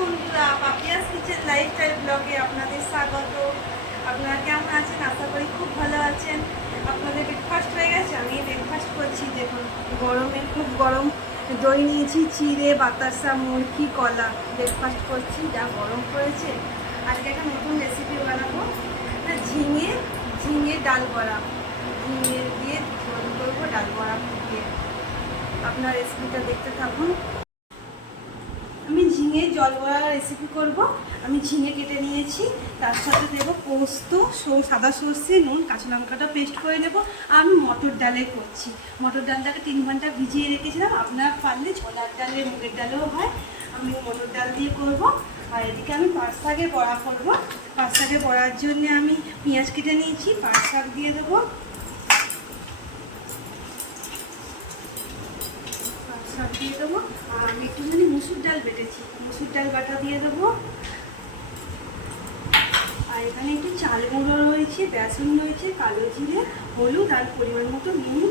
বন্ধুরা, Papiya's kitchen lifestyle ব্লগে আপনাদের স্বাগত। আপনারা কেমন আছেন? আশা করি খুব ভালো আছেন। আপনাদের ব্রেকফাস্ট হয়ে গেছে? আমি ব্রেকফাস্ট করছি। দেখুন, গরমে খুব গরম দই নিয়েছি, চিড়ে, বাতাসা, মুরগি, কলা। ব্রেকফাস্ট করছি, যা গরম পড়েছে। আজকে একটা নতুন রেসিপি বানাবো, ঝিঙে ডাল বড়া। ঝিঙে দিয়ে ঝোল করবো, ডাল বড়া দিয়ে। আপনার রেসিপিটা দেখতে থাকুন। আমি ঝিঙে জল বড়া রেসিপি করব। আমি ঝিঙে কেটে নিয়েছি, তার সাথে দেবো পোস্ত, সাদা সর্ষে, নুন, কাঁচা লঙ্কাটা পেস্ট করে নেব। আমি মটর ডালে করছি। মটর ডালটাকে 3 ঘন্টা ভিজিয়ে রেখেছিলাম। আপনারা পারলে ছোলার ডালে, মুগের ডালেও হয়। আমি মটর ডাল দিয়ে করব। আর এদিকে আমি পাট শাকের বড়া করবো। পাট শাকের বড়ার জন্য আমি পেঁয়াজ কেটে নিয়েছি, পাট শাক দিয়ে দেবো। শাক দিয়ে দেবো। আর আমি একটুখানি মুসুর ডাল বেটেছি, মুসুর ডাল বাটা দিয়ে দেবো। আর এখানে একটু চাল গুঁড়ো রয়েছে, বেসন রয়েছে, কালো জিরে, হলুদ আর পরিমাণ মতো নুন।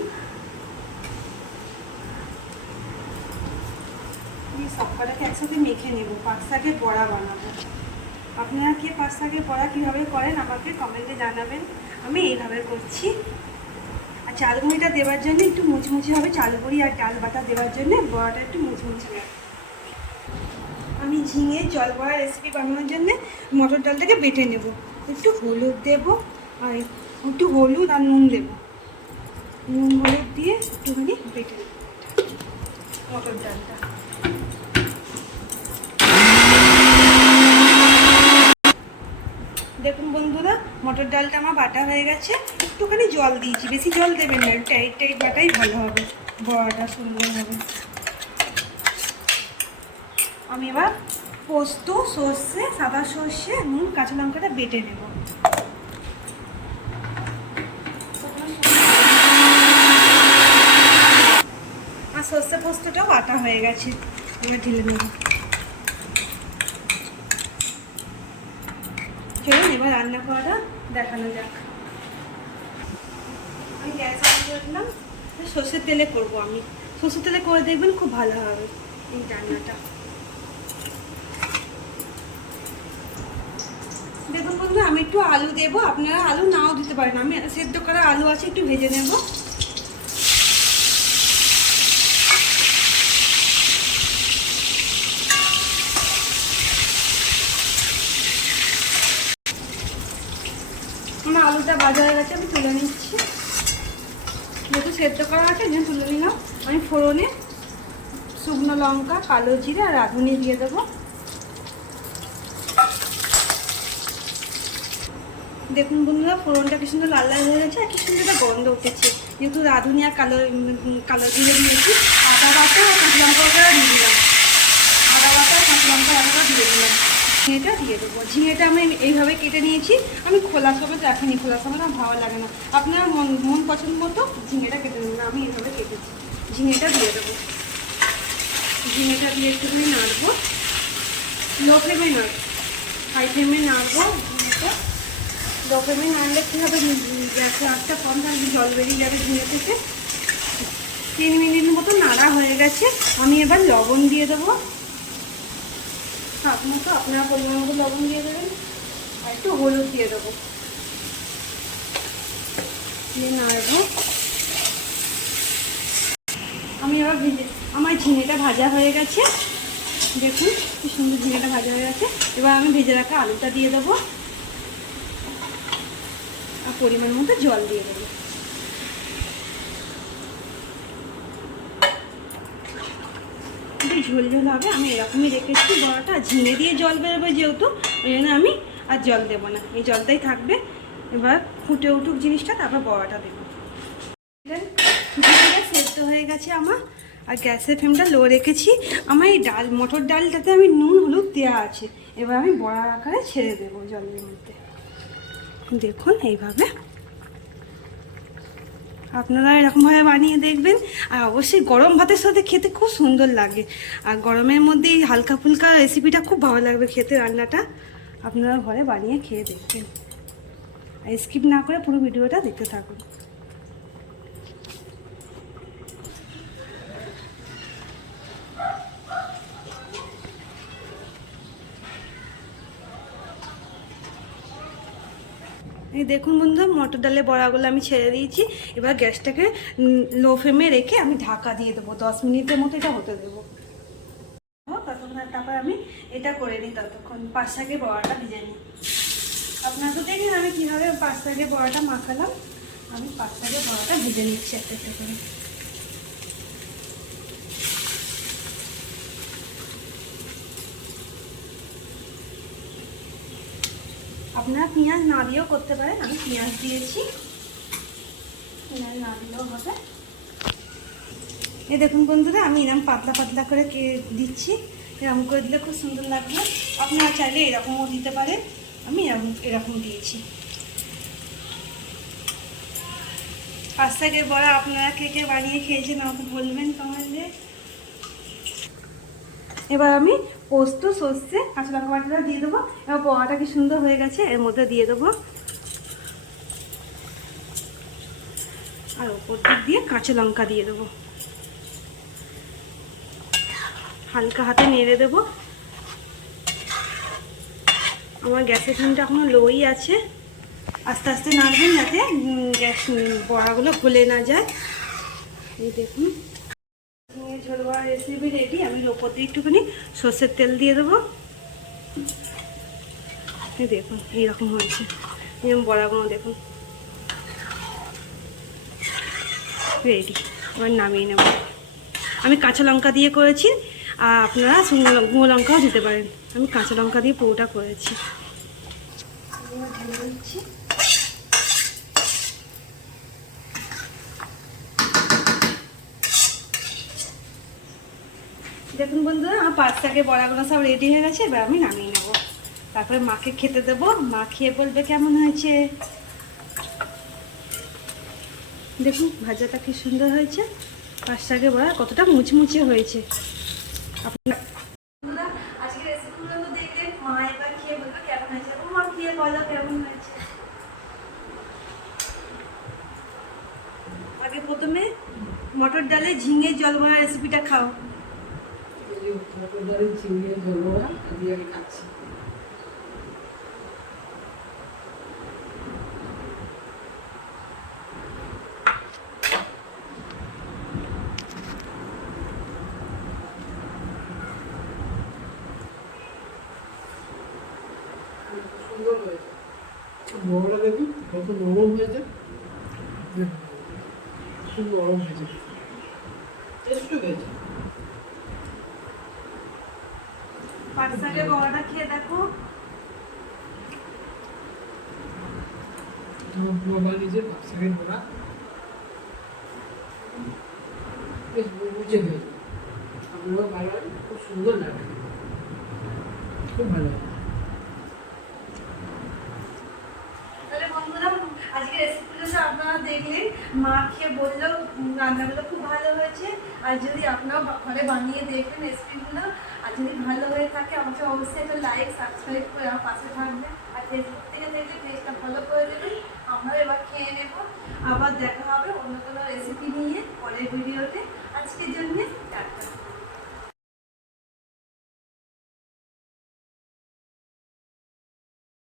সব কটাকে একসাথে মেখে নেবো, পাট শাকের বড়া বানাবো। আপনারা কে পাট শাকের বড়া কীভাবে করেন আমাকে কমেন্টে জানাবেন। আমি এইভাবে করছি। আর চালগুঁড়িটা দেওয়ার জন্য একটু মুচমুচে হবে, চালগুঁড়ি আর ডাল বাটা দেওয়ার জন্য বড়াটা একটু মুচমুচে হবে। আমি ঝিঙে জল বড়া রেসিপি বানানোর জন্য মটর ডালটাকে বেটে নেব। একটু হলুদ দেব, আর একটু হলুদ আর নুন দেব। নুন হলুদ দিয়ে একটুখানি বেটে নেব মটর ডালটা। দেখুন বন্ধুরা, মটর ডালটা আমার বাটা হয়ে গেছে। একটুখানি জল দিয়েছি, বেশি জল দেবেন না, টাইট টাইট বাটাই ভালো হবে, বড়াটা সুন্দর হবে। আমি এবার পোস্ত, সর্ষে, সাদা সর্ষে, নুন, কাঁচা লঙ্কাটা বেটে নেব। আর সর্ষে পোস্তটাও বাটা হয়ে গেছে, এবার ঢেলে নেব। চলুন এবার রান্না করাটা দেখানো যাক। আমি গ্যাস অন করে দিলাম। সর্ষের তেলে করবো আমি। সর্ষের তেলে করে দেখবেন, খুব ভালো হবে এই রান্নাটা। দেখুন বন্ধু, আমি একটু আলু দেবো। আপনারা আলু নাও দিতে পারেন। আমি সেদ্ধ করা আলু আছে, একটু ভেজে নেব। আমার আলুটা ভাজা হয়ে গেছে, আমি তুলে নিচ্ছি। যেহেতু সেদ্ধ করা আছে, যেন তুলে নিলাম। আমি ফোড়নে শুকনো লঙ্কা, কালো জিরে আর রাঁধুনি দিয়ে দেবো। দেখুন বন্ধুরা, ফোড়নটা কি সুন্দর লাল লাল হয়ে গেছে, আর কি সুন্দর একটা গন্ধ উঠেছে। যেহেতু রাঁধুনি আর কালো জিরে দিয়েছি, আদা বাটা আর কাঁচা লঙ্কা দিয়ে দিলাম। আদা বাটা আর কাঁচা লঙ্কা দিয়ে দিলাম। ঝিঙেটা দিয়ে দেবো। ঝিঙেটা আমি এইভাবে কেটে নিয়েছি। আমি খোলা সমেত রাখিনি, খোলা সমেত আমার ভালো লাগে না। আপনার মন পছন্দ মতো ঝিঙেটা কেটে নেবেন। আমি এইভাবে কেটেছি। ঝিঙেটা দিয়ে দেবো। ঝিঙেটা দিয়ে একটুখানি নাড়বো, লো ফ্লেমে নাড়ব, হাই ফ্লেমে নাড়বো। ঝিঙেটা লো ফ্লেমে নাড়লে কী হবে, গ্যাসের আঁচটা কম থাকবে, জল বেরিয়ে যাবে ঝিঙে থেকে। 3 মিনিট মতো নাড়া হয়ে গেছে। আমি এবার লবণ দিয়ে দেবো, স্বাদ মতো। আপনারা পরিমাণ মতো লবণ দিয়ে দেবেন। আর একটু হলুদ দিয়ে দেবো, দিয়ে নাড়বো। আমি এবার আমার ঝিঙেটা ভাজা হয়ে গেছে। দেখুন কি সুন্দর ঝিঙেটা ভাজা হয়ে গেছে। এবার আমি ভেজে রাখা আলুটা দিয়ে দেবো, আর পরিমাণ মতো জল দিয়ে দেবো। ঝোল ঝোল হবে, আমি এরকমই রেখেছি বড়াটা। ঝিঙে দিয়ে জল বেরোবে যেহেতু, ওই জন্য আমি আর জল দেবো না, এই জলটাই থাকবে। এবার ফুটে উঠুক জিনিসটা, তারপর বড়াটা দেবো। সেদ্ধ হয়ে গেছে আমার, আর গ্যাসের ফ্লেমটা লো রেখেছি। আমার এই মটর ডালটাতে আমি নুন হলুদ দেওয়া আছে। এবার আমি বড়ার আকারে ছেড়ে দেবো জলের মধ্যে। দেখুন এইভাবে আপনারা এরকমভাবে বানিয়ে দেখবেন। আর অবশ্যই গরম ভাতের সাথে খেতে খুব সুন্দর লাগে। আর গরমের মধ্যে এই হালকা ফুলকা রেসিপিটা খুব ভালো লাগবে খেতে। রান্নাটা আপনারা ঘরে বানিয়ে খেয়ে দেখবেন। আর স্কিপ না করে পুরো ভিডিওটা দেখতে থাকুন। এই দেখুন বন্ধুরা, মটর ডালের বড়াগুলো আমি ছেড়ে দিয়েছি। এবার গ্যাসটাকে লো ফ্লেমে রেখে আমি ঢাকা দিয়ে দেবো, 10 মিনিটের মতো এটা হতে দেবো। ততক্ষণ তারপর আমি এটা করে নিই, ততক্ষণ পাঁচ শাকের বড়াটা ভেজে নিই। আপনারা তো দেখেন আমি কীভাবে পাঁচ শাকের বড়াটা মাখালাম। আমি পাঁচ শাকের বড়াটা ভেজে নিচ্ছি একটা একটা করে। আপনারা পেঁয়াজ না দিয়েও করতে পারেন, আমি পেঁয়াজ দিয়েছি, পেঁয়াজ না দিলেও হবে। এই দেখুন বন্ধুরা, আমি এরকম পাতলা পাতলা করে দিচ্ছি, এরকম করে দিলে খুব সুন্দর লাগবে। আপনারা চাইলে এরকমও দিতে পারেন, আমি এরকম দিয়েছি। পাঁচ শাকের বড়া আপনারা কে কে বানিয়ে খেয়েছেন আমাকে বলবেন কমেন্টে। এবার আমি পোস্ত, সর্ষে, কাঁচা লঙ্কা বাটাটা দিয়ে দেবো। এবার বড়াটা কি সুন্দর হয়ে গেছে, এর মধ্যে দিয়ে দেবো। আর ওপর দিক দিয়ে কাঁচা লঙ্কা দিয়ে দেবো। হালকা হাতে নেড়ে দেবো। আমার গ্যাসের ফ্লেমটা এখনো লোই আছে, আস্তে আস্তে নাড়বেন যাতে গ্যাস বড়াগুলো গলে না যায়। এই দেখুন ঝোল বড়া রেসিপি রেডি। আমি ওপর দিয়ে একটুখানি সর্ষের তেল দিয়ে দেবো। এই দেখুন এইরকম হয়েছে, যেমন বড়াগুলো দেখুন রেডি। এবার নামিয়ে নেব। আমি কাঁচা লঙ্কা দিয়ে করেছি, আর আপনারা গুঁড়ো লঙ্কাও দিতে পারেন। আমি কাঁচা লঙ্কা দিয়ে পুরোটা করেছি। দেখুন বন্ধুরা, আমার পাঁচ শাকের বড়াগুলো সব রেডি হয়ে গেছে। এবার আমি নামিয়ে নেবো, তারপরে মাকে খেতে দেবো। মা খেয়ে বলবে কেমন হয়েছে। দেখুন ভাজাটা কি সুন্দর হয়েছে, পাঁচ শাকের বড়া কতটা মুচমুচে হয়েছে। আপনারা আজকে রেসিপিগুলো তো দেখলেন, মা এবার খেয়ে বলবে কেমন হয়েছে। মা খেয়ে বলো কেমন হয়েছে। আগে প্রথমে মটর ডালে ঝিঙে জল ভরা রেসিপিটা খাও। মটর ডালে ঝিঙে জল ভরা দিয়ে আমি খাচ্ছি। সুন্দর হয়েছে, বড়টা দেখুন কত নরম হয়েছে, খুব নরম হয়েছে, টেস্ট হয়েছে। পাঁচ শাকের বড়াটা খেয়ে দেখো। আমার নিজের পাঁচ শাকের বড়া বেশ মুচমুচে হয়েছে। আপনারাও ভালো, খুব সুন্দর লাগে, খুব ভালো। আজকে রেসিপিগুলো আপনারা দেখলেন, মা খেয়ে বললো রান্নাগুলো খুব ভালো হয়েছে। আর যদি আপনারা ঘরে বানিয়ে দেখবেন রেসিপিগুলো, আর যদি ভালো হয়ে থাকে আমাকে অবশ্যই একটা লাইক সাবস্ক্রাইব করে আমার পাশে থাকবেন। আর ফেসবুক থেকে দেখলে পেজটা ফলো করে দেবেন। আমরা এবার খেয়ে নেব, আবার দেখা হবে অন্য কোনো রেসিপি নিয়ে পরের ভিডিওতে। আজকের জন্য টাটা।